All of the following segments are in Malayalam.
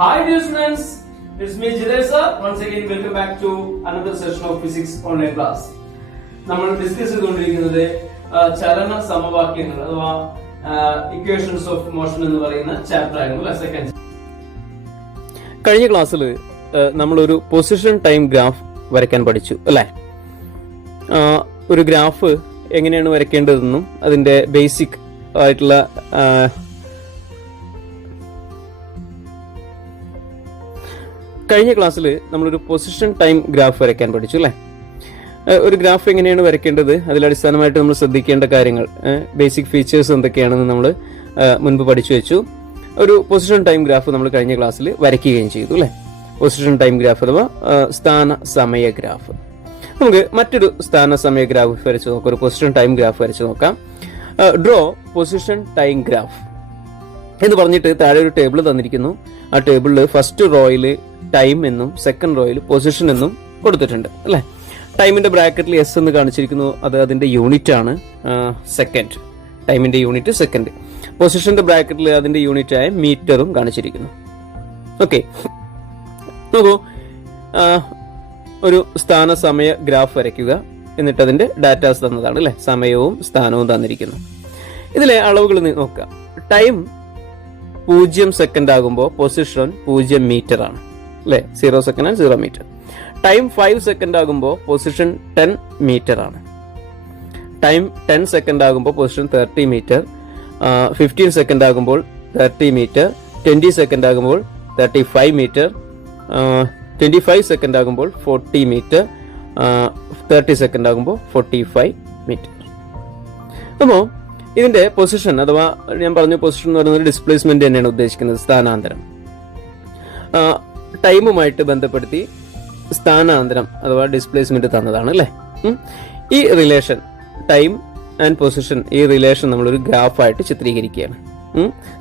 Hi dear students, it's me Jidai sir. Once again welcome back to another session of physics online class. നമ്മൾ ഡിസ്കസ് ചെയ്തുകൊണ്ടിരിക്കുന്നത് ചലന സമവാക്യങ്ങൾ അഥവാ ഇക്വേഷൻസ് ഓഫ് മോഷൻ എന്ന് പറയുന്ന ചാപ്റ്റർ ആയിരുന്നു. സെക്കൻഡ് കഴിഞ്ഞ ക്ലാസ്സിൽ നമ്മളൊരു പൊസിഷൻ ടൈം ഗ്രാഫ് വരയ്ക്കാൻ പഠിച്ചു അല്ലേ? ഒരു ഗ്രാഫ് എങ്ങനെയാണ് വരയ്ക്കേണ്ടതെന്നും അതിന്റെ ബേസിക് ആയിട്ടുള്ള കഴിഞ്ഞ ക്ലാസ്സിൽ നമ്മളൊരു പൊസിഷൻ ടൈം ഗ്രാഫ് വരയ്ക്കാൻ പഠിച്ചു അല്ലേ? ഒരു ഗ്രാഫ് എങ്ങനെയാണ് വരയ്ക്കേണ്ടത്, അതിലടിസ്ഥാനമായിട്ട് നമ്മൾ ശ്രദ്ധിക്കേണ്ട കാര്യങ്ങൾ, ബേസിക് ഫീച്ചേഴ്സ് എന്തൊക്കെയാണെന്ന് നമ്മൾ മുൻപ് പഠിച്ചു വെച്ചു. ഒരു പൊസിഷൻ ടൈം ഗ്രാഫ് നമ്മൾ കഴിഞ്ഞ ക്ലാസ്സിൽ വരയ്ക്കുകയും ചെയ്തു അല്ലേ? പൊസിഷൻ ടൈം ഗ്രാഫ് അഥവാ സ്ഥാന സമയ ഗ്രാഫ്. നമുക്ക് മറ്റൊരു സ്ഥാന സമയ ഗ്രാഫ് വരച്ച് നോക്കാം. ഒരു പൊസിഷൻ ടൈം ഗ്രാഫ് വരച്ച് നോക്കാം. ഡ്രോ പൊസിഷൻ ടൈം ഗ്രാഫ് എന്ന് പറഞ്ഞിട്ട് താഴെ ഒരു ടേബിൾ തന്നിരിക്കുന്നു. ആ ടേബിളിൽ ഫസ്റ്റ് റോയിൽ ടൈം എന്നും സെക്കൻഡ് റോയിൽ പൊസിഷൻ എന്നും കൊടുത്തിട്ടുണ്ട് അല്ലെ? ടൈമിന്റെ ബ്രാക്കറ്റിൽ എസ് എന്ന് കാണിച്ചിരിക്കുന്നു, അത് അതിന്റെ യൂണിറ്റ് ആണ്. സെക്കൻഡ്, ടൈമിന്റെ യൂണിറ്റ് സെക്കൻഡ്. പൊസിഷന്റെ ബ്രാക്കറ്റിൽ അതിന്റെ യൂണിറ്റ് ആയ മീറ്ററും കാണിച്ചിരിക്കുന്നു. ഓക്കെ, നോക്കൂ, ഒരു സ്ഥാന സമയ ഗ്രാഫ് വരയ്ക്കുക. എന്നിട്ട് അതിന്റെ ഡാറ്റാസ് തന്നതാണ് അല്ലെ? സമയവും സ്ഥാനവും തന്നിരിക്കുന്നു. ഇതിലെ അളവുകൾ നോക്കുക. ടൈം 0 സെക്കൻഡ് ആകുമ്പോൾ പൊസിഷൻ 0 മീറ്റർ ആണ് അല്ലെ? 0 സെക്കൻഡ് ആണ് 0 മീറ്റർ. ടൈം 5 സെക്കൻഡ് ആകുമ്പോൾ പൊസിഷൻ 10 മീറ്റർ ആണ്. ടൈം 10 സെക്കൻഡ് ആകുമ്പോൾ പൊസിഷൻ 30 മീറ്റർ. 15 സെക്കൻഡ് ആകുമ്പോൾ 30 മീറ്റർ. 20 സെക്കൻഡ് ആകുമ്പോൾ 35 മീറ്റർ. 25 സെക്കൻഡ് ആകുമ്പോൾ 40 മീറ്റർ. 30 സെക്കൻഡ് ആകുമ്പോൾ 45 മീറ്റർ. അപ്പോൾ ഇതിന്റെ പൊസിഷൻ അഥവാ ഞാൻ പറഞ്ഞു, പൊസിഷൻ എന്ന് പറയുന്നത് ഡിസ്പ്ലേസ്മെന്റ് തന്നെയാണ് ഉദ്ദേശിക്കുന്നത്, സ്ഥാനാന്തരം. ടൈമുമായിട്ട് ബന്ധപ്പെടുത്തി സ്ഥാനാന്തരം അഥവാ ഡിസ്പ്ലേസ്മെന്റ് തന്നതാണ് അല്ലെ? ഈ റിലേഷൻ ടൈം ആൻഡ് പൊസിഷൻ, ഈ റിലേഷൻ നമ്മളൊരു ഗ്രാഫായിട്ട് ചിത്രീകരിക്കുകയാണ്.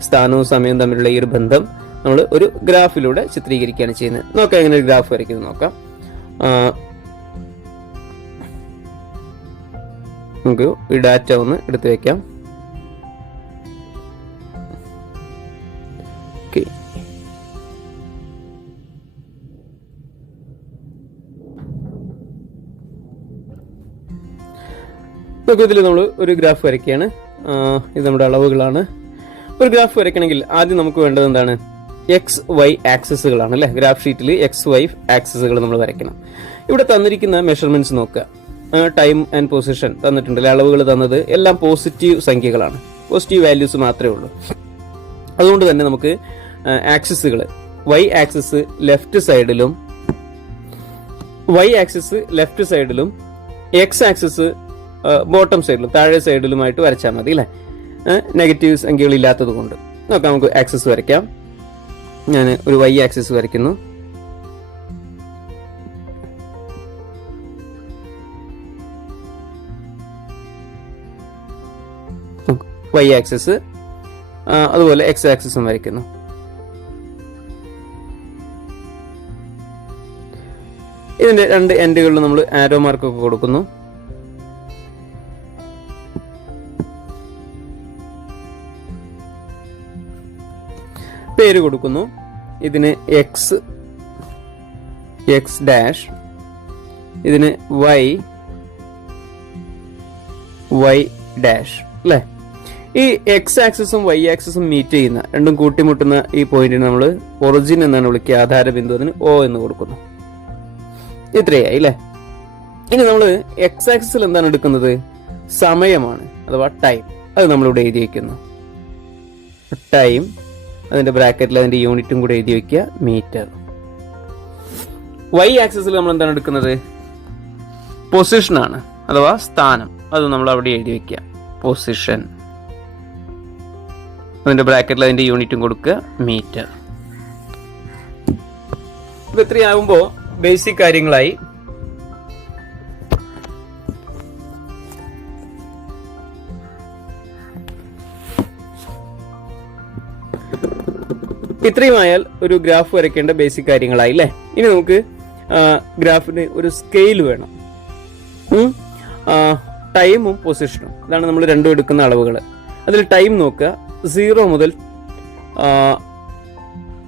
സ്ഥാനവും സമയവും തമ്മിലുള്ള ഈ ഒരു ബന്ധം നമ്മൾ ഒരു ഗ്രാഫിലൂടെ ചിത്രീകരിക്കുകയാണ് ചെയ്യുന്നത്. നോക്കാം എങ്ങനെ ഒരു ഗ്രാഫ് വരയ്ക്കുന്നത് നോക്കാം. നമുക്ക് ഈ ഡാറ്റ ഒന്ന് എടുത്തു വെക്കാം. നോക്കൂ, ഇതിൽ നമ്മൾ ഒരു ഗ്രാഫ് വരയ്ക്കുകയാണ്. ഇത് നമ്മുടെ അളവുകളാണ്. ഒരു ഗ്രാഫ് വരയ്ക്കണമെങ്കിൽ ആദ്യം നമുക്ക് വേണ്ടത് എന്താണ്? എക്സ് വൈ ആക്സിസുകളാണ് അല്ലെ? ഗ്രാഫ് ഷീറ്റിൽ എക്സ് വൈ ആക്സിസുകൾ നമ്മൾ വരയ്ക്കണം. ഇവിടെ തന്നിരിക്കുന്ന മെഷർമെന്റ്സ് നോക്കുക. ടൈം ആൻഡ് പൊസിഷൻ തന്നിട്ടുണ്ടല്ലേ? അളവുകൾ തന്നത് എല്ലാം പോസിറ്റീവ് സംഖ്യകളാണ്, പോസിറ്റീവ് വാല്യൂസ് മാത്രമേ ഉള്ളൂ. അതുകൊണ്ട് തന്നെ നമുക്ക് ആക്സിസുകൾ വൈ ആക്സിസ് ലെഫ്റ്റ് സൈഡിലും എക്സ് ആക്സിസ് ബോട്ടം സൈഡിലും താഴെ സൈഡിലുമായിട്ട് വരച്ചാൽ മതി അല്ലെ? നെഗറ്റീവ് സംഖ്യകൾ ഇല്ലാത്തത് കൊണ്ട്. നോക്കാം, നമുക്ക് ആക്സിസ് വരയ്ക്കാം. ഞാൻ ഒരു വൈ ആക്സിസ് വരയ്ക്കുന്നു. വൈ ആക്സിസ്, അതുപോലെ എക്സ് ആക്സിസും വരയ്ക്കുന്നു. ഇതിന്റെ രണ്ട് എൻഡുകളിൽ നമ്മൾ ആരോ മാർക്കൊക്കെ കൊടുക്കുന്നു. പേര് കൊടുക്കുന്നു. ഇതിന് എക്സ് ഡാഷ്, ഇതിന് വൈ ഡാഷ് അല്ലെ? ഈ എക്സ് ആക്സിസും വൈ ആക്സിസും മീറ്റ് ചെയ്യുന്ന, രണ്ടും കൂട്ടിമുട്ടുന്ന ഈ പോയിന്റിന് നമ്മൾ ഒറിജിൻ എന്നാണ് വിളിക്കുക. ആധാര ബിന്ദു, അതിന് O എന്ന് കൊടുക്കുന്നു. ഇത്രയായി അല്ലെ? ഇനി നമ്മൾ എക്സ് ആക്സിസിൽ എന്താണ് എടുക്കുന്നത്? സമയമാണ് അഥവാ ടൈം. അത് നമ്മളിവിടെ എഴുതി വയ്ക്കുന്നു. ടൈം, അതിന്റെ ബ്രാക്കറ്റിൽ അതിന്റെ യൂണിറ്റും കൂടെ എഴുതി വെക്കുക, മീറ്റർ. വൈ ആക്സിസിൽ നമ്മൾ എന്താണ് എടുക്കുന്നത്? പൊസിഷൻ ആണ് അഥവാ സ്ഥാനം. അത് നമ്മൾ അവിടെ എഴുതി വെക്കുക, പൊസിഷൻ. അതിന്റെ ബ്രാക്കറ്റിൽ അതിന്റെ യൂണിറ്റും കൊടുക്കുക, മീറ്റർ. ഇത് എത്രയാകുമ്പോ ബേസിക് കാര്യങ്ങളായി. ഇത്രയുമായാൽ ഒരു ഗ്രാഫ് വരയ്ക്കേണ്ട ബേസിക് കാര്യങ്ങളായി അല്ലേ? ഇനി നമുക്ക് ഗ്രാഫിന് ഒരു സ്കെയിൽ വേണം. ടൈമും പൊസിഷനും, ഇതാണ് നമ്മൾ രണ്ടും എടുക്കുന്ന അളവുകൾ. അതിൽ ടൈം നോക്കുക, 0 മുതൽ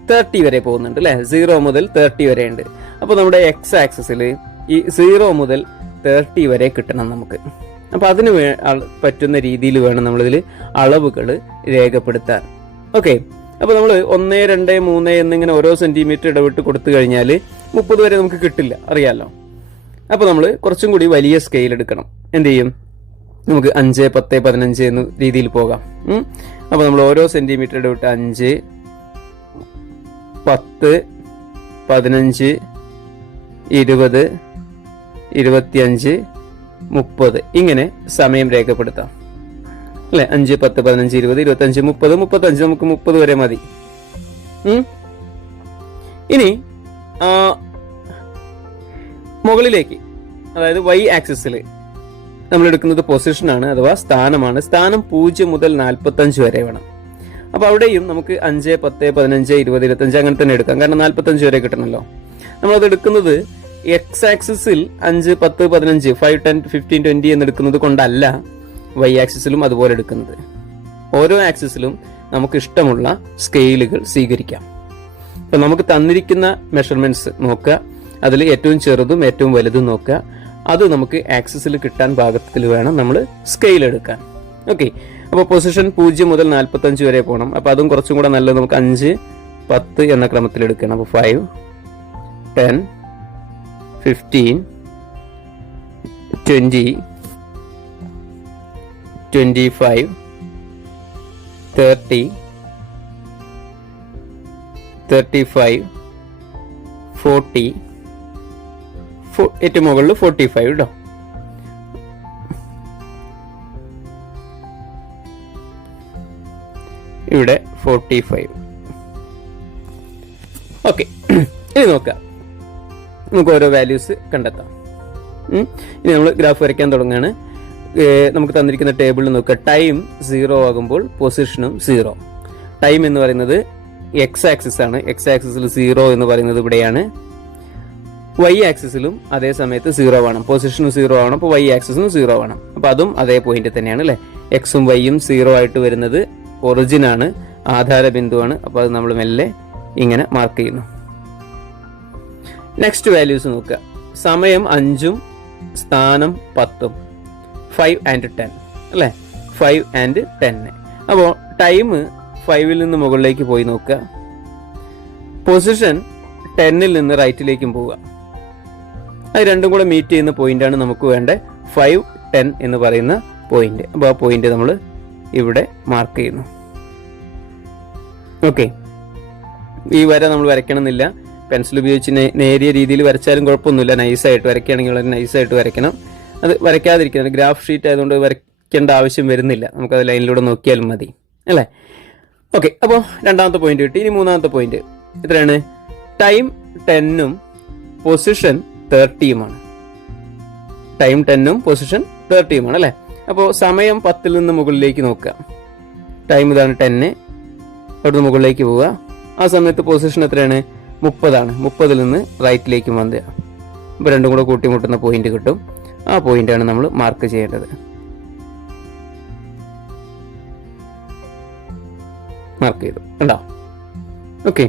30 വരെ പോകുന്നുണ്ട് അല്ലെ. 0 മുതൽ 30 വരെ ഉണ്ട്. അപ്പൊ നമ്മുടെ എക്സ് ആക്സിസിൽ ഈ 0 മുതൽ 30 വരെ കിട്ടണം നമുക്ക്. അപ്പൊ അതിന് പറ്റുന്ന രീതിയിൽ വേണം നമ്മളിതിൽ അളവുകൾ രേഖപ്പെടുത്താൻ. ഓക്കെ, അപ്പൊ നമ്മൾ 1, 2, 3 എന്നിങ്ങനെ ഓരോ സെന്റിമീറ്റർ ഇടവിട്ട് കൊടുത്തു കഴിഞ്ഞാൽ 30 വരെ നമുക്ക് കിട്ടില്ല, അറിയാലോ. അപ്പൊ നമ്മൾ കുറച്ചും കൂടി വലിയ സ്കെയിൽ എടുക്കണം. എന്ത് ചെയ്യും, നമുക്ക് 5, 10, 15 എന്ന രീതിയിൽ പോകാം. അപ്പൊ നമ്മൾ ഓരോ സെന്റിമീറ്റർ ഇടവിട്ട് 5, 10, 15, 20, 25, 30 ഇങ്ങനെ സമയം രേഖപ്പെടുത്താം അല്ലെ. 5, 10, 15, 20, 25, 30, 35 നമുക്ക് 30 വരെ മതി. ഇനി മുകളിലേക്ക്, അതായത് y ആക്സിസിൽ നമ്മൾ എടുക്കുന്നത് പൊസിഷനാണ് അഥവാ സ്ഥാനമാണ്. സ്ഥാനം 0 മുതൽ 45 വരെ വേണം. അപ്പൊ അവിടെയും നമുക്ക് 5, 10, 15, 20, 25 അങ്ങനെ തന്നെ എടുക്കാം, കാരണം 45 വരെ കിട്ടണമല്ലോ. നമ്മളത് എടുക്കുന്നത് എക്സ് ആക്സിസിൽ 5, 10, 15, 5, 10, 15, 20 എന്ന് എടുക്കുന്നത് കൊണ്ടല്ല y ആക്സിസിലും അതുപോലെ എടുക്കുന്നത്. ഓരോ ആക്സിസിലും നമുക്ക് ഇഷ്ടമുള്ള സ്കെയിലുകൾ സ്വീകരിക്കാം. അപ്പൊ നമുക്ക് തന്നിരിക്കുന്ന മെഷർമെന്റ്സ് നോക്കുക, അതിൽ ഏറ്റവും ചെറുതും ഏറ്റവും വലുതും നോക്കുക. അത് നമുക്ക് ആക്സിസിൽ കിട്ടാൻ പാകത്തിൽ വേണം നമ്മൾ സ്കെയിൽ എടുക്കാൻ. ഓക്കെ, അപ്പോൾ പൊസിഷൻ 0 മുതൽ 45 വരെ പോകണം. അപ്പൊ അതും കുറച്ചും കൂടെ നല്ലത് നമുക്ക് 5, 10 എന്ന ക്രമത്തിൽ എടുക്കണം. അപ്പോൾ 5, 10, 15, 20, 25, 30, 35, 40, ഏറ്റവും മുകളിൽ 45 കേട്ടോ. ഇവിടെ 45. ഓക്കെ, ഇനി നോക്കാം, നമുക്ക് ഓരോ വാല്യൂസ് കണ്ടെത്താം. ഇനി നമ്മൾ ഗ്രാഫ് വരയ്ക്കാൻ തുടങ്ങുകയാണ്. നമുക്ക് തന്നിരിക്കുന്ന ടേബിളിൽ നോക്കുക. ടൈം 0 ആകുമ്പോൾ പൊസിഷനും 0. ടൈം എന്ന് പറയുന്നത് എക്സ് ആക്സിസ് ആണ്. എക്സ് ആക്സിസിൽ 0 എന്ന് പറയുന്നത് ഇവിടെയാണ്. y ആക്സിസിലും അതേ സമയത്ത് 0 വേണം, പൊസിഷനും 0 ആവണം. അപ്പോൾ y ആക്സിസിനും 0 വേണം. അപ്പൊ അതും അതേ പോയിന്റ് തന്നെയാണ് അല്ലെ. എക്സും വൈയും 0 ആയിട്ട് വരുന്നത് ഒറിജിൻ ആണ്, ആധാര ബിന്ദുവാണ്. അപ്പൊ അത് നമ്മൾ മെല്ലെ ഇങ്ങനെ മാർക്ക് ചെയ്യുന്നു. നെക്സ്റ്റ് വാല്യൂസ് നോക്കുക. സമയം 5ഉം സ്ഥാനം 10ഉം, 5 and 10 അല്ലെ. 5 and 10. അപ്പോൾ ടൈം 5ൽ നിന്ന് മുകളിലേക്ക് പോയി നോക്കുക. പൊസിഷൻ 10ൽ നിന്ന് റൈറ്റിലേക്കും പോവുക. അത് രണ്ടും കൂടെ മീറ്റ് ചെയ്യുന്ന പോയിന്റാണ് നമുക്ക് വേണ്ട 5, 10 എന്ന് പറയുന്ന പോയിന്റ്. അപ്പോൾ ആ പോയിന്റ് നമ്മൾ ഇവിടെ മാർക്ക് ചെയ്യുന്നു. ഓക്കെ, ഈ വര നമ്മൾ വരയ്ക്കണമെന്നില്ല. പെൻസിൽ ഉപയോഗിച്ച് നേരിയ രീതിയിൽ വരച്ചാലും കുഴപ്പമൊന്നുമില്ല. നൈസായിട്ട് വരയ്ക്കുകയാണെങ്കിൽ വളരെ നൈസായിട്ട് വരയ്ക്കണം. അത് വരയ്ക്കാതിരിക്കുന്നത് ഗ്രാഫ് ഷീറ്റ് ആയതുകൊണ്ട് വരയ്ക്കേണ്ട ആവശ്യം വരുന്നില്ല. നമുക്കത് ലൈനിലൂടെ നോക്കിയാലും മതി അല്ലേ. ഓക്കെ, അപ്പോൾ രണ്ടാമത്തെ പോയിന്റ് കിട്ടി. ഇനി മൂന്നാമത്തെ പോയിന്റ് എത്രയാണ്? ടൈം 10ഉം പൊസിഷൻ 30യുമാണ്. ടൈം 10ഉം പൊസിഷൻ 30യുമാണ് അല്ലേ. അപ്പോൾ സമയം 10ൽ നിന്ന് മുകളിലേക്ക് നോക്കുക. ടൈം ഇതാണ് 10, അവിടുന്ന് മുകളിലേക്ക് പോവുക. ആ സമയത്ത് പൊസിഷൻ എത്രയാണ്? 30ആണ്. 30ൽ നിന്ന് റൈറ്റിലേക്ക് വന്നുക. അപ്പോൾ രണ്ടും കൂടെ കൂട്ടിമുട്ടുന്ന പോയിന്റ് കിട്ടും. ആ പോയിന്റാണ് നമ്മൾ മാർക്ക് ചെയ്യേണ്ടത്. മാർക്ക് ചെയ്തു കണ്ടോ? ഓക്കെ,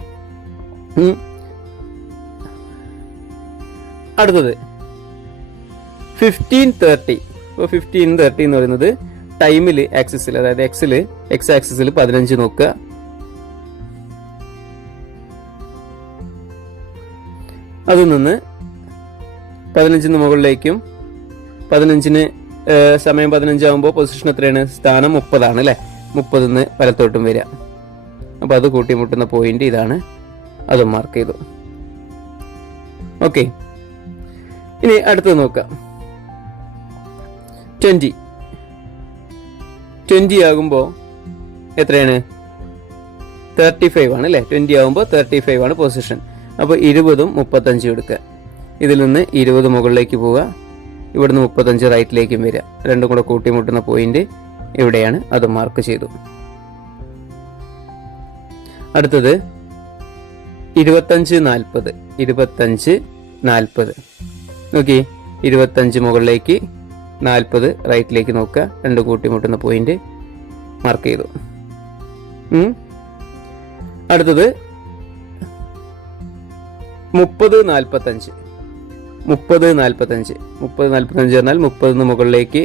അടുത്തത് 15:30. ഇപ്പോൾ 15:30 എന്ന് പറയുന്നത് ടൈമിൽ ആക്സിസിൽ, അതായത് എക്സ് ആക്സിസിൽ 15 നോക്കുക. അതിൽ നിന്ന് 15 മുകളിലേക്കും 15 സമയം 15 ആകുമ്പോൾ പൊസിഷൻ എത്രയാണ്? സ്ഥാനം 30 ആണ് അല്ലെ. 30 വലത്തോട്ടും വരിക. അപ്പൊ അത് കൂട്ടിമുട്ടുന്ന പോയിന്റ് ഇതാണ്. അത് മാർക്ക് ചെയ്തു. ഓക്കെ, ഇനി അടുത്തത് നോക്കാം. 20 ആകുമ്പോൾ എത്രയാണ്? 35 ആണ് അല്ലെ. 20 ആകുമ്പോൾ 35 ആണ് പൊസിഷൻ. അപ്പോൾ 20ഉം 35 എടുക്കുക. ഇതിൽ നിന്ന് 20 മുകളിലേക്ക് പോവുക. ഇവിടുന്ന് 35 റൈറ്റിലേക്കും വരിക. രണ്ടും കൂടെ കൂട്ടിമുട്ടുന്ന പോയിന്റ് ഇവിടെയാണ്. അത് മാർക്ക് ചെയ്തു. അടുത്തത് 25:40. 25:40 നോക്കി. 25 മുകളിലേക്ക്, 40 റൈറ്റിലേക്ക് നോക്കുക. രണ്ട് കൂട്ടിമുട്ടുന്ന പോയിന്റ് മാർക്ക് ചെയ്തു. അടുത്തത് 30-45 30-45 പറഞ്ഞാൽ 30 മുകളിലേക്ക്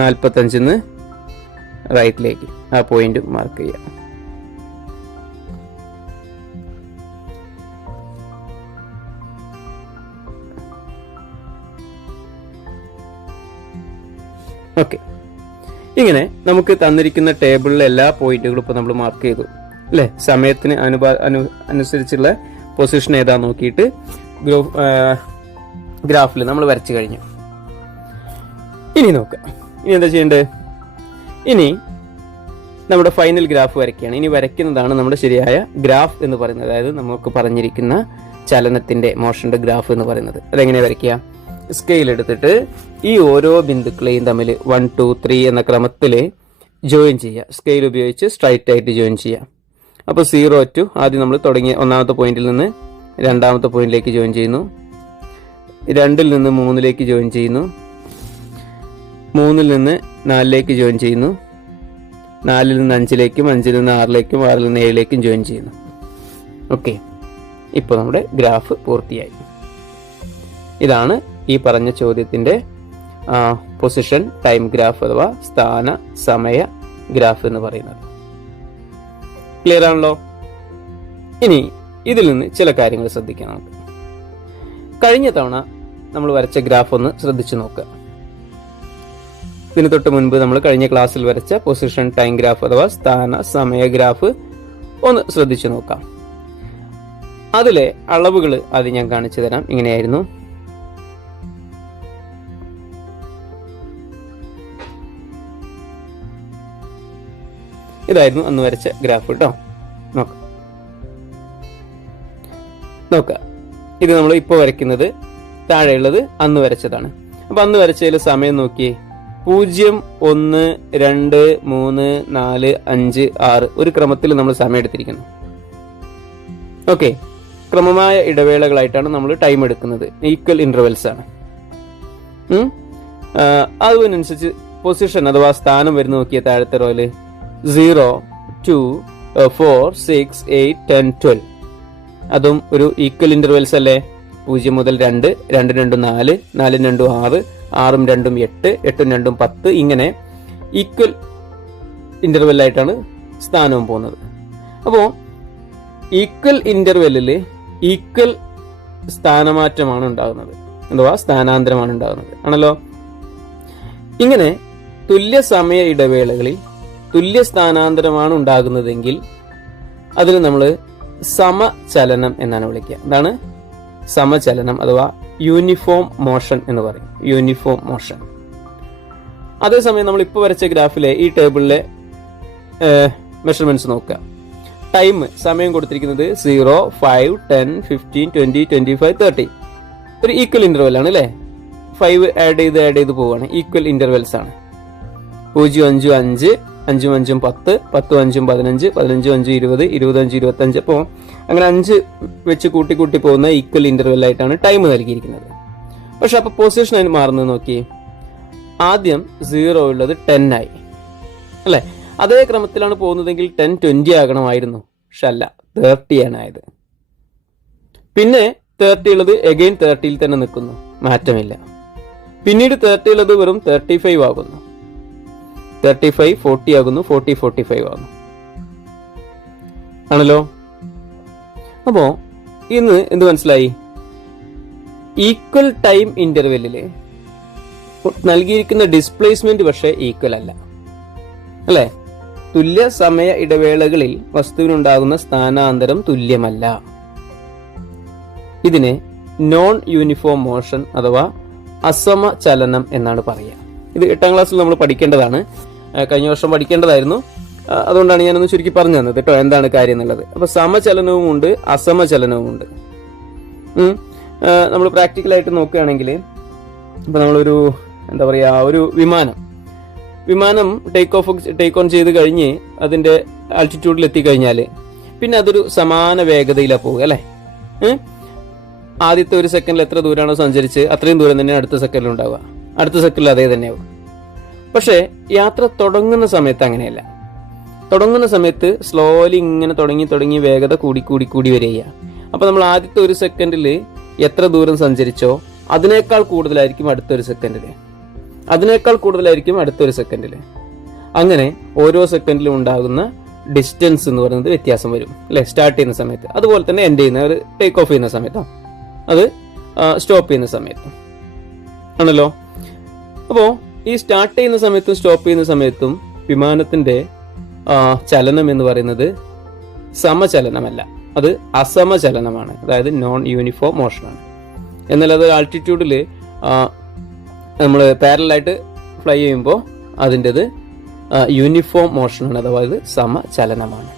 45 റൈറ്റിലേക്ക് ആ പോയിന്റ് മാർക്ക് ചെയ്യാം. ഓക്കെ, ഇങ്ങനെ നമുക്ക് തന്നിരിക്കുന്ന ടേബിളിലെ എല്ലാ പോയിന്റുകളും ഇപ്പൊ നമ്മൾ മാർക്ക് ചെയ്തു അല്ലെ. സമയത്തിന് അനുസരിച്ചുള്ള പൊസിഷൻ ഏതാ നോക്കിയിട്ട് ഗ്രാഫിൽ നമ്മൾ വരച്ചു കഴിഞ്ഞു. ഇനി നോക്കാം, ഇനി എന്താ ചെയ്യേണ്ടത്? ഇനി നമ്മുടെ ഫൈനൽ ഗ്രാഫ് വരയ്ക്കുകയാണ്. ഇനി വരയ്ക്കുന്നതാണ് നമ്മുടെ ശരിയായ ഗ്രാഫ് എന്ന് പറയുന്നത്, അതായത് നമുക്ക് പറഞ്ഞിരിക്കുന്ന ചലനത്തിന്റെ മോഷന്റെ ഗ്രാഫ് എന്ന് പറയുന്നത്. അതെങ്ങനെ വരയ്ക്കുക? സ്കെയിൽ എടുത്തിട്ട് ഈ ഓരോ ബിന്ദുക്കളെയും തമ്മിൽ 1, 2, 3 എന്ന ക്രമത്തിൽ ജോയിൻ ചെയ്യുക. സ്കെയിൽ ഉപയോഗിച്ച് സ്ട്രൈറ്റ് ആയിട്ട് ജോയിൻ ചെയ്യുക. അപ്പോൾ 0 to ആദ്യം നമ്മൾ തുടങ്ങിയ ഒന്നാമത്തെ പോയിന്റിൽ നിന്ന് രണ്ടാമത്തെ പോയിന്റിലേക്ക് ജോയിൻ ചെയ്യുന്നു, 2-ൽ നിന്ന് 3-ലേക്ക് ജോയിൻ ചെയ്യുന്നു, 3-ൽ നിന്ന് 4-ലേക്ക് ജോയിൻ ചെയ്യുന്നു, 4-ൽ നിന്ന് 5-ലേക്കും, 5-ൽ നിന്ന് 6-ലേക്കും, 6-ൽ നിന്ന് 7-ലേക്കും ജോയിൻ ചെയ്യുന്നു. ഓക്കെ, ഇപ്പോൾ നമ്മുടെ ഗ്രാഫ് പൂർത്തിയായി. ഇതാണ് ഈ പറഞ്ഞ ചോദ്യത്തിന്റെ പൊസിഷൻ ടൈം ഗ്രാഫ് അഥവാ സ്ഥാന സമയ ഗ്രാഫ് എന്ന് പറയുന്നത്. ക്ലിയർ ആണല്ലോ? ഇനി ഇതിൽ നിന്ന് ചില കാര്യങ്ങൾ ശ്രദ്ധിക്കാം നമുക്ക്. കഴിഞ്ഞ തവണ നമ്മൾ വരച്ച ഗ്രാഫ് ഒന്ന് ശ്രദ്ധിച്ചു നോക്കുക. ഇതിന് തൊട്ട് മുൻപ് നമ്മൾ കഴിഞ്ഞ ക്ലാസ്സിൽ വരച്ച പൊസിഷൻ ടൈം ഗ്രാഫ് അഥവാ സ്ഥാന സമയ ഗ്രാഫ് ഒന്ന് ശ്രദ്ധിച്ചു നോക്കാം. അതിലെ അളവുകൾ ആദ്യം ഞാൻ കാണിച്ചു തരാം. ഇങ്ങനെയായിരുന്നു. ഇതായിരുന്നു അന്ന് വരച്ച ഗ്രാഫ് കേട്ടോ. നോക്കാം, ഇത് നമ്മൾ ഇപ്പോൾ വരയ്ക്കുന്നത് താഴെയുള്ളത് അന്ന് വരച്ചതാണ്. അപ്പൊ അന്ന് വരച്ചതിൽ സമയം നോക്കിയേ, 0, 1, 2, 3, 4, 5, 6 ഒരു ക്രമത്തിൽ നമ്മൾ സമയം എടുത്തിരിക്കുന്നു. ഓക്കെ, ക്രമമായ ഇടവേളകളായിട്ടാണ് നമ്മൾ ടൈം എടുക്കുന്നത്. ഈക്വൽ ഇന്റർവെൽസ് ആണ്. അതിനനുസരിച്ച് പൊസിഷൻ അഥവാ സ്ഥാനം വരുന്ന നോക്കിയ താഴത്തെ റോയില് 0, 2, 4, 6, 8, 10, 12 അതും ഒരു ഈക്വൽ ഇന്റർവെൽസ് അല്ലേ. 0 മുതൽ 2, 2, 2, 4, 4, 2, 6, 6, 2, 8, 8, 2, 10 ഇങ്ങനെ ഈക്വൽ ഇന്റർവെൽ ആയിട്ടാണ് സ്ഥാനവും പോകുന്നത്. അപ്പോൾ ഈക്വൽ ഇന്റർവെല്ലിൽ ഈക്വൽ സ്ഥാനമാറ്റമാണ് ഉണ്ടാകുന്നത്, അഥവാ സ്ഥാനാന്തരമാണ് ഉണ്ടാകുന്നത് ആണല്ലോ. ഇങ്ങനെ തുല്യ സമയ ഇടവേളകളിൽ തുല്യ സ്ഥാനാന്തരമാണ് ഉണ്ടാകുന്നതെങ്കിൽ അതിന് നമ്മൾ സമചലനം എന്നാണ് വിളിക്കുക. എന്താണ് സമചലനം അഥവാ യൂണിഫോം മോഷൻ എന്ന് പറയും. Uniform motion. അതേസമയം നമ്മൾ ഇപ്പോൾ വരച്ച ഗ്രാഫിലെ ഈ ടേബിളിലെ മെഷർമെന്റ്സ് നോക്കുക. ടൈം സമയം കൊടുത്തിരിക്കുന്നത് 0, 5, 10, 15, 20, 25, 30 ഒരു ഈക്വൽ ഇന്റർവെൽ ആണ് അല്ലേ. 5 ആഡ് ചെയ്ത് പോവാണ്. ഈക്വൽ ഇന്റർവെൽസ് ആണ്. 0, 5, 5, 5, 5, 10, 10, 5, 15, 15, 5, 20, 25, 25 അപ്പോൾ അങ്ങനെ 5 വെച്ച് കൂട്ടി പോകുന്ന ഈക്വൽ ഇന്റർവെൽ ആയിട്ടാണ് ടൈം നൽകിയിരിക്കുന്നത്. പക്ഷെ അപ്പൊ പൊസിഷൻ അതിന് മാറുന്നത് നോക്കി. ആദ്യം 0 ഉള്ളത് 10 ആയി അല്ലെ. അതേ ക്രമത്തിലാണ് പോകുന്നതെങ്കിൽ 10, 20 ആകണമായിരുന്നു. പക്ഷെ അല്ല, 30 ആണ് ആയത്. പിന്നെ 30 ഉള്ളത് എഗെയിൻ 30യിൽ തന്നെ നിൽക്കുന്നു, മാറ്റമില്ല. പിന്നീട് 30 ഉള്ളത് വെറും 35 ആകുന്നു, 35 40 ആകുന്നു, 40 45 ആകുന്നു ആണല്ലോ. അപ്പോ ഇന്ന് എന്ത് മനസ്സിലായി? ഈക്വൽ ടൈം ഇന്റർവെല്ലില് നൽകിയിരിക്കുന്ന ഡിസ്പ്ലേസ്മെന്റ് പക്ഷേ ഈക്വൽ അല്ല അല്ലെ. തുല്യ സമയ ഇടവേളകളിൽ വസ്തുവിനുണ്ടാകുന്ന സ്ഥാനാന്തരം തുല്യമല്ല. ഇതിനെ നോൺ യൂണിഫോം മോഷൻ അഥവാ അസമചലനം എന്നാണ് പറയുക. ഇത് 8ാം ക്ലാസ്സിൽ നമ്മൾ പഠിക്കേണ്ടതാണ്, കഴിഞ്ഞ വർഷം പഠിക്കേണ്ടതായിരുന്നു. അതുകൊണ്ടാണ് ഞാനൊന്ന് ചുരുക്കി പറഞ്ഞു തന്നത് കേട്ടോ എന്താണ് കാര്യം എന്നുള്ളത്. അപ്പൊ സമചലനവും ഉണ്ട്, അസമചലനവും ഉണ്ട്. നമ്മൾ പ്രാക്ടിക്കലായിട്ട് നോക്കുകയാണെങ്കിൽ ഇപ്പൊ നമ്മളൊരു എന്താ പറയാ, ഒരു വിമാനം ടേക്ക് ഓൺ ചെയ്ത് കഴിഞ്ഞ് അതിന്റെ ആൾട്ടിറ്റ്യൂഡിൽ എത്തിക്കഴിഞ്ഞാൽ പിന്നെ അതൊരു സമാന വേഗതയിലാണ് പോവുക അല്ലെ. ആദ്യത്തെ ഒരു സെക്കൻഡിൽ എത്ര ദൂരമാണോ സഞ്ചരിച്ച് അത്രയും ദൂരം തന്നെ അടുത്ത സെക്കൻഡിൽ ഉണ്ടാവുക, അടുത്ത സെക്കൻഡിൽ അതേ തന്നെയാവും. പക്ഷേ യാത്ര തുടങ്ങുന്ന സമയത്ത് അങ്ങനെയല്ല. തുടങ്ങുന്ന സമയത്ത് സ്ലോലി ഇങ്ങനെ തുടങ്ങി വേഗത കൂടി വരിക. അപ്പൊ നമ്മൾ ആദ്യത്തെ 1 സെക്കൻഡിൽ എത്ര ദൂരം സഞ്ചരിച്ചോ അതിനേക്കാൾ കൂടുതലായിരിക്കും അടുത്തൊരു സെക്കൻഡില്, അതിനേക്കാൾ കൂടുതലായിരിക്കും അടുത്തൊരു സെക്കൻഡില്. അങ്ങനെ ഓരോ സെക്കൻഡിലും ഉണ്ടാകുന്ന ഡിസ്റ്റൻസ് എന്ന് പറയുന്നത് വ്യത്യാസം വരും അല്ലെ, സ്റ്റാർട്ട് ചെയ്യുന്ന സമയത്ത്. അതുപോലെ തന്നെ എൻഡ് ചെയ്യുന്ന ഒരു ടേക്ക് ഓഫ് ചെയ്യുന്ന സമയത്തോ അത് സ്റ്റോപ്പ് ചെയ്യുന്ന സമയത്തും ആണല്ലോ. അപ്പോ ഈ സ്റ്റാർട്ട് ചെയ്യുന്ന സമയത്തും സ്റ്റോപ്പ് ചെയ്യുന്ന സമയത്തും വിമാനത്തിന്റെ ചലനം എന്ന് പറയുന്നത് സമചലനമല്ല, അത് അസമചലനമാണ്, അതായത് നോൺ യൂണിഫോം മോഷനാണ്. എന്നാൽ അത് ആൾട്ടിറ്റ്യൂഡിൽ നമ്മൾ പാരലായിട്ട് ഫ്ലൈ ചെയ്യുമ്പോൾ അതിൻ്റെത് യൂണിഫോം മോഷനാണ്, അഥവാ ഇത് സമചലനമാണ്.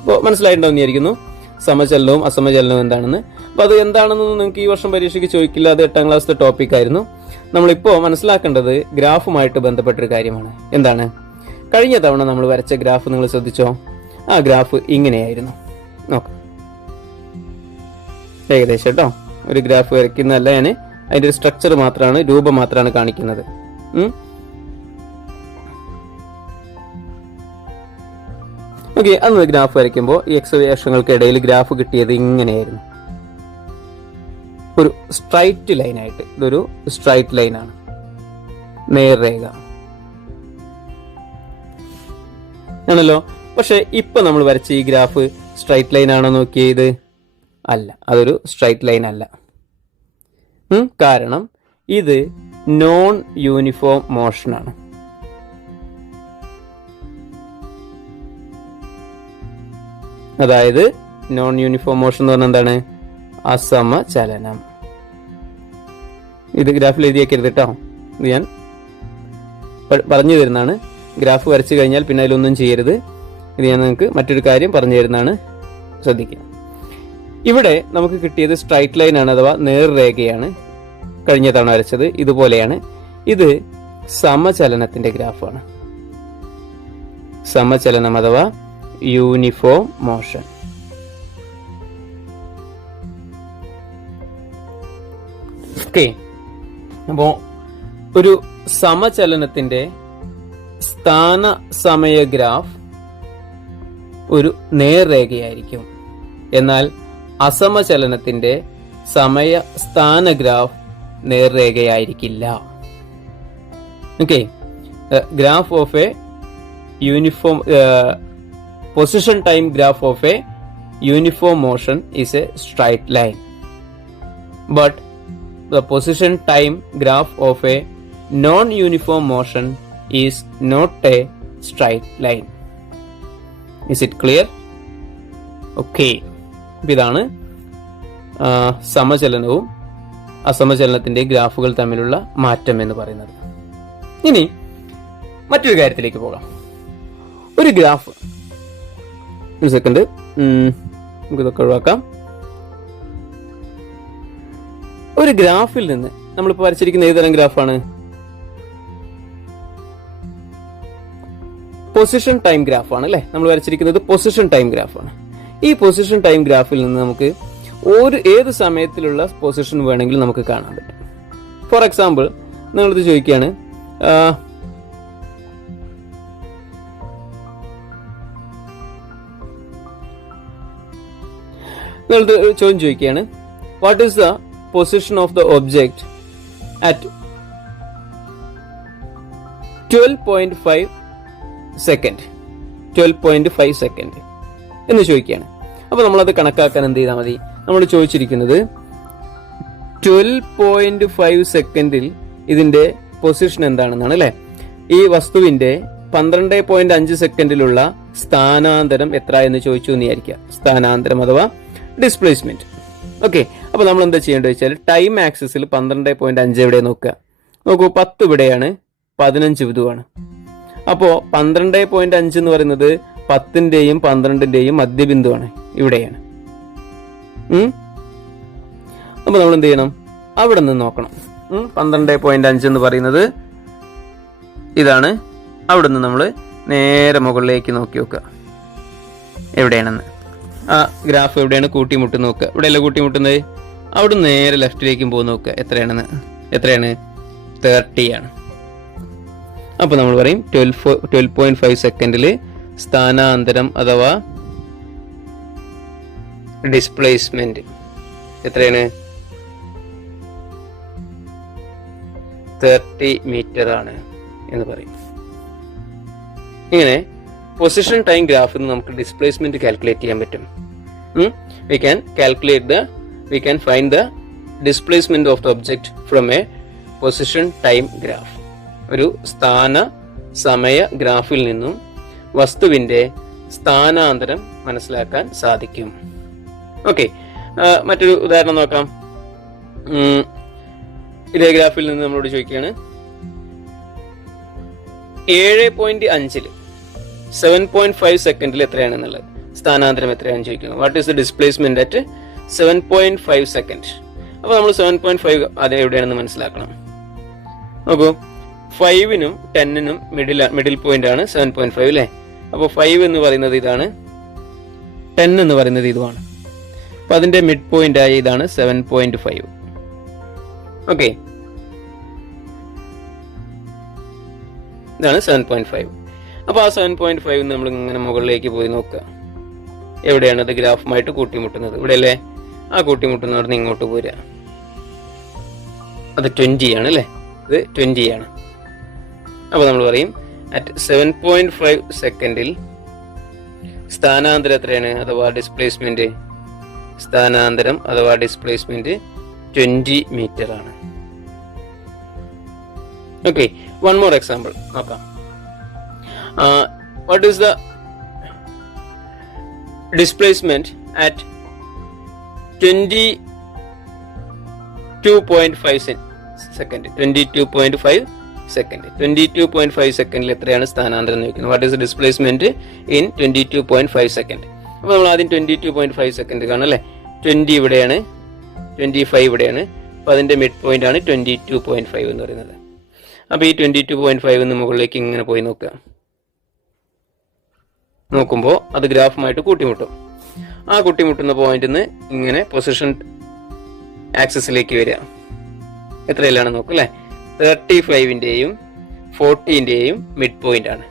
അപ്പോൾ മനസ്സിലായിട്ടുണ്ടാവും വിചാരിക്കുന്നു സമചലനവും അസമചലനവും എന്താണെന്ന്. അപ്പോൾ അത് എന്താണെന്ന് നിങ്ങൾക്ക് ഈ വർഷം പരീക്ഷയ്ക്ക് ചോദിക്കില്ല, അത് 8ാം ക്ലാസ്സിലെ ടോപ്പിക് ആയിരുന്നു. നമ്മളിപ്പോൾ മനസ്സിലാക്കേണ്ടത് ഗ്രാഫുമായിട്ട് ബന്ധപ്പെട്ടൊരു കാര്യമാണ്. എന്താണ്? കഴിഞ്ഞ തവണ നമ്മൾ വരച്ച ഗ്രാഫ് നിങ്ങൾ ശ്രദ്ധിച്ചോ? ആ ഗ്രാഫ് ഇങ്ങനെയായിരുന്നു. നോക്കാം ഏകദേശം കേട്ടോ. ഒരു ഗ്രാഫ് വരയ്ക്കുന്നതല്ല ഞാൻ, അതിന്റെ ഒരു സ്ട്രക്ചർ മാത്രമാണ്, രൂപം മാത്രമാണ് കാണിക്കുന്നത്. ഓക്കെ, അന്ന് ഗ്രാഫ് വരയ്ക്കുമ്പോൾ ഈ എക്സ് വൈ അക്ഷങ്ങൾക്ക് ഇടയിൽ ഗ്രാഫ് കിട്ടിയത് ഇങ്ങനെയായിരുന്നു, ഒരു സ്ട്രൈറ്റ് ലൈനായിട്ട്. ഇതൊരു സ്ട്രൈറ്റ് ലൈനാണ്, നേർരേഖ ആണല്ലോ. പക്ഷെ ഇപ്പൊ നമ്മൾ വരച്ച ഈ ഗ്രാഫ് സ്ട്രൈറ്റ് ലൈൻ ആണോ നോക്കിയത്? അല്ല, അതൊരു സ്ട്രൈറ്റ് ലൈൻ അല്ല. കാരണം ഇത് നോൺ യൂണിഫോം മോഷൻ ആണ്. അതായത് നോൺ യൂണിഫോം മോഷൻ എന്ന് പറഞ്ഞാൽ എന്താണ്? അസമചലനം. ഇത് ഗ്രാഫിൽ എഴുതിയേക്കരുത് കേട്ടോ, ഇത് ഞാൻ പറഞ്ഞു തരുന്നതാണ്. ഗ്രാഫ് വരച്ചു കഴിഞ്ഞാൽ പിന്നെ അതിലൊന്നും ചെയ്യരുത്. ഇത് ഞാൻ നിങ്ങൾക്ക് മറ്റൊരു കാര്യം പറഞ്ഞു തരുന്നതാണ്, ശ്രദ്ധിക്കുക. ഇവിടെ നമുക്ക് കിട്ടിയത് സ്ട്രൈറ്റ് ലൈൻ ആണ്, അഥവാ നേർരേഖയാണ്. കഴിഞ്ഞ തവണ വരച്ചത് ഇതുപോലെയാണ്. ഇത് സമചലനത്തിന്റെ ഗ്രാഫാണ്, സമചലനം അഥവാ യൂണിഫോം മോഷൻ. ഓക്കെ, അപ്പോ ഒരു സമചലനത്തിന്റെ സ്ഥാന സമയ ഗ്രാഫ് ഒരു നേർരേഖയായിരിക്കും. എന്നാൽ അസമചലനത്തിന്റെ സമയ സ്ഥാന ഗ്രാഫ് നേർരേഖയായിരിക്കില്ല. Okay, graph of a uniform position time graph of a uniform motion is a straight line, but the position time graph of a non-uniform motion is not a straight line. Is it clear? Okay, ഇതാണ് സമചലനവും അസമചലനത്തിന്റെ ഗ്രാഫുകൾ തമ്മിലുള്ള മാറ്റം എന്ന് പറയുന്നത്. ഇനി മറ്റൊരു കാര്യത്തിലേക്ക് പോകാം. ഒരു ഗ്രാഫ്, ഒരു സെക്കൻഡ്, നമുക്കിതൊക്കെ ഒഴിവാക്കാം. ഒരു ഗ്രാഫിൽ നിന്ന് നമ്മളിപ്പോൾ വരച്ചിരിക്കുന്ന ഏതുതരം ഗ്രാഫാണ്? പൊസിഷൻ ടൈം ഗ്രാഫാണ് അല്ലെ. നമ്മൾ വരച്ചിരിക്കുന്നത് പൊസിഷൻ ടൈം ഗ്രാഫാണ്. ഈ പൊസിഷൻ ടൈം ഗ്രാഫിൽ നിന്ന് നമുക്ക് ഏത് സമയത്തിലുള്ള പൊസിഷൻ വേണമെങ്കിലും നമുക്ക് കാണാൻ പറ്റും. ഫോർ എക്സാമ്പിൾ, നിങ്ങളിത് ചോദിക്കുകയാണ്, നിങ്ങളത് ചോദ്യം ചോദിക്കുകയാണ്, what is the position of the object at 12.5 second 12.5 second എന്ന് ചോദിക്കുകയാണ്. അപ്പൊ നമ്മളത് കണക്കാക്കാൻ എന്ത് ചെയ്താൽ മതി? നമ്മൾ ചോദിച്ചിരിക്കുന്നത് 12.5 സെക്കൻഡിൽ ഇതിന്റെ പൊസിഷൻ എന്താണെന്നാണ് അല്ലെ. ഈ വസ്തുവിന്റെ 12.5 സെക്കൻഡിലുള്ള സ്ഥാനാന്തരം എത്ര എന്ന് ചോദിച്ചു എന്ന് വിചാരിക്കുക. സ്ഥാനാന്തരം അഥവാ ഡിസ്പ്ലേസ്മെന്റ്. ഓക്കെ, അപ്പൊ നമ്മൾ എന്താ ചെയ്യേണ്ടത് വെച്ചാൽ ടൈം ആക്സിസിൽ 12.5 എവിടെ നോക്കുക. നോക്കൂ, 10 ഇവിടെയാണ്, 15 ഇതുമാണ്. അപ്പോ 12.5 എന്ന് പറയുന്നത് 10ന്റെയും 12ന്റെയും മധ്യബിന്ദുവാണ്, ഇവിടെയാണ്. അപ്പൊ നമ്മൾ എന്ത് ചെയ്യണം? അവിടെ നിന്ന് നോക്കണം. 12.5 എന്ന് പറയുന്നത് ഇതാണ്. അവിടെ നിന്ന് നമ്മൾ നേരെ മുകളിലേക്ക് നോക്കി നോക്കുക എവിടെയാണെന്ന്. ആ ഗ്രാഫ് എവിടെയാണ് കൂട്ടിമുട്ട് നോക്കുക. ഇവിടെയല്ല കൂട്ടിമുട്ടുന്നത്, അവിടെ നേരെ ലെഫ്റ്റിലേക്കും പോയി നോക്കുക എത്രയാണ് 30 ആണ്. അപ്പൊ നമ്മൾ പറയും 12.5 സെക്കൻഡിൽ സ്ഥാനാന്തരം അഥവാ ഡിസ്പ്ലേസ്മെന്റ് എത്രയാണ്? 30 മീറ്റർ ആണ് എന്ന് പറയും. ഇങ്ങനെ പൊസിഷൻ ടൈം ഗ്രാഫിൽ നിന്ന് നമുക്ക് ഡിസ്പ്ലേസ്മെന്റ് കാൽക്കുലേറ്റ് ചെയ്യാൻ പറ്റും. we can find the displacement of the object from a position time graph. ഒരു സ്ഥാന സമയ ഗ്രാഫിൽ നിന്നും വസ്തുവിന്റെ സ്ഥാനാന്തരം മനസ്സിലാക്കാൻ സാധിക്കും. ഓക്കെ, മറ്റൊരു ഉദാഹരണം നോക്കാം. ഇതേ ഗ്രാഫിൽ നിന്ന് നമ്മളോട് ചോദിക്കുകയാണ് 7.5 7.5 സെക്കൻഡിൽ എത്രയാണെന്നുള്ളത്, സ്ഥാനാന്തരം എത്രയാണെന്ന് ചോദിക്കുന്നു. What is the displacement at 7.5 second? അപ്പൊ നമ്മൾ 7.5 അത് എവിടെയാണെന്ന് മനസ്സിലാക്കണം. നോക്കൂ, 5നും 10നും മിഡിൽ പോയിന്റ് ആണ് 7.5 അല്ലേ? അപ്പോൾ 5 എന്ന് പറയുന്നത് ഇതാണ്, 10 എന്ന് പറയുന്നത് ഇതുമാണ്. അപ്പൊ അതിന്റെ മിഡ് പോയിന്റ് ആയ ഇതാണ് 7.5. ഓക്കെ, ഇതാണ് 7.5. അപ്പൊ ആ 7.5 നമ്മൾ ഇങ്ങനെ മുകളിലേക്ക് പോയി നോക്കുക, എവിടെയാണ് അത് ഗ്രാഫുമായിട്ട് കൂട്ടിമുട്ടുന്നത്? ഇവിടെ അല്ലേ? ആ കൂട്ടിമുട്ടുന്നവിടെ ഇങ്ങോട്ട് പോരുക, അത് 20 ആണ് അല്ലേ? ഇത് 20 ആണ്. അപ്പൊ നമ്മൾ പറയും അറ്റ് 7.5 സെക്കൻഡിൽ സ്ഥാനാന്തരം എത്രയാണ് അഥവാ ഡിസ്പ്ലേസ്മെന്റ്? സ്ഥാനാന്തരം അഥവാ ഡിസ്പ്ലേസ്മെന്റ് 20 മീറ്റർ ആണ്. ഓക്കെ, വൺ മോർ എക്സാമ്പിൾ നോക്കാം. What is the displacement at 22.5 second? 22.5 second. 22.5 സെക്കൻഡിൽ എത്രയാണ് സ്ഥാനാന്തരം എന്ന് ചോദിക്കുന്നത്. What is the displacement in 22.5 second? അപ്പൊ നമ്മൾ ആദ്യം 22.5 സെക്കൻഡ് കാണാം അല്ലെ? 20 ഇവിടെയാണ്, 25 ഇവിടെയാണ്. അപ്പൊ അതിന്റെ മിഡ് പോയിന്റ് ആണ് 22.5 എന്ന് പറയുന്നത്. അപ്പൊ ഈ 22.5 എന്ന് മുകളിലേക്ക് ഇങ്ങനെ പോയി നോക്കുമ്പോൾ അത് ഗ്രാഫുമായിട്ട് കൂട്ടിമുട്ടും. ആ കൂട്ടിമുട്ടുന്ന പോയിന്റിൽ നിന്ന് ഇങ്ങനെ പൊസിഷൻ ആക്സിസിലേക്ക് വരിക. എത്രയിലാണ് നോക്കും അല്ലെ? 35ന്റെയും 40ന്റെയും മിഡ് പോയിന്റ് ആണ്.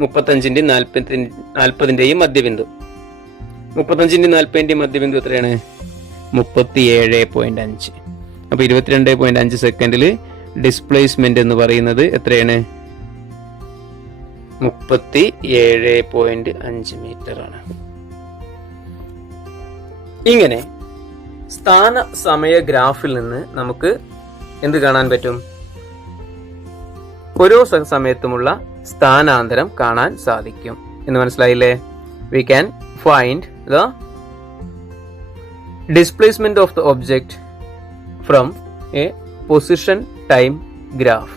35ന്റെയും 40ന്റെയും മധ്യബിന്ദു. 35ന്റെയും 40ന്റെയും മധ്യബിന്ദു എത്രയാണ്? 37.5. അപ്പൊ 22.5 സെക്കൻഡിൽ ഡിസ്പ്ലേസ്മെന്റ് എന്ന് പറയുന്നത് എത്രയാണ്? 37.5 മീറ്റർ ആണ്. ഇങ്ങനെ സ്ഥാന സമയ ഗ്രാഫിൽ നിന്ന് നമുക്ക് എന്ത് കാണാൻ പറ്റും? ഓരോ സമയത്തുമുള്ള സ്ഥാനാന്തരം കാണാൻ സാധിക്കും എന്ന് മനസ്സിലായില്ലേ? We can find the displacement of the object from a position time graph.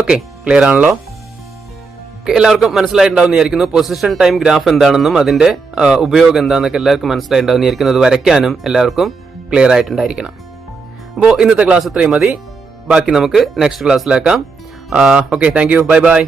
Okay, clear ആണല്ലോ? എല്ലാവർക്കും മനസ്സിലായിട്ടുണ്ടാവും വിചാരിക്കുന്നു. പൊസിഷൻ ടൈം ഗ്രാഫ് എന്താണെന്നും അതിന്റെ ഉപയോഗം എന്താണെന്നൊക്കെ എല്ലാവർക്കും മനസ്സിലായിട്ടുണ്ടാവും വിചാരിക്കുന്നു. അത് വരയ്ക്കാനും എല്ലാവർക്കും ക്ലിയർ ആയിട്ടുണ്ടായിരിക്കണം. അപ്പോൾ ഇന്നത്തെ ക്ലാസ് ഇത്രയും മതി. ബാക്കി നമുക്ക് നെക്സ്റ്റ് ക്ലാസ്സിലാക്കാം. Okay, thank you, bye by.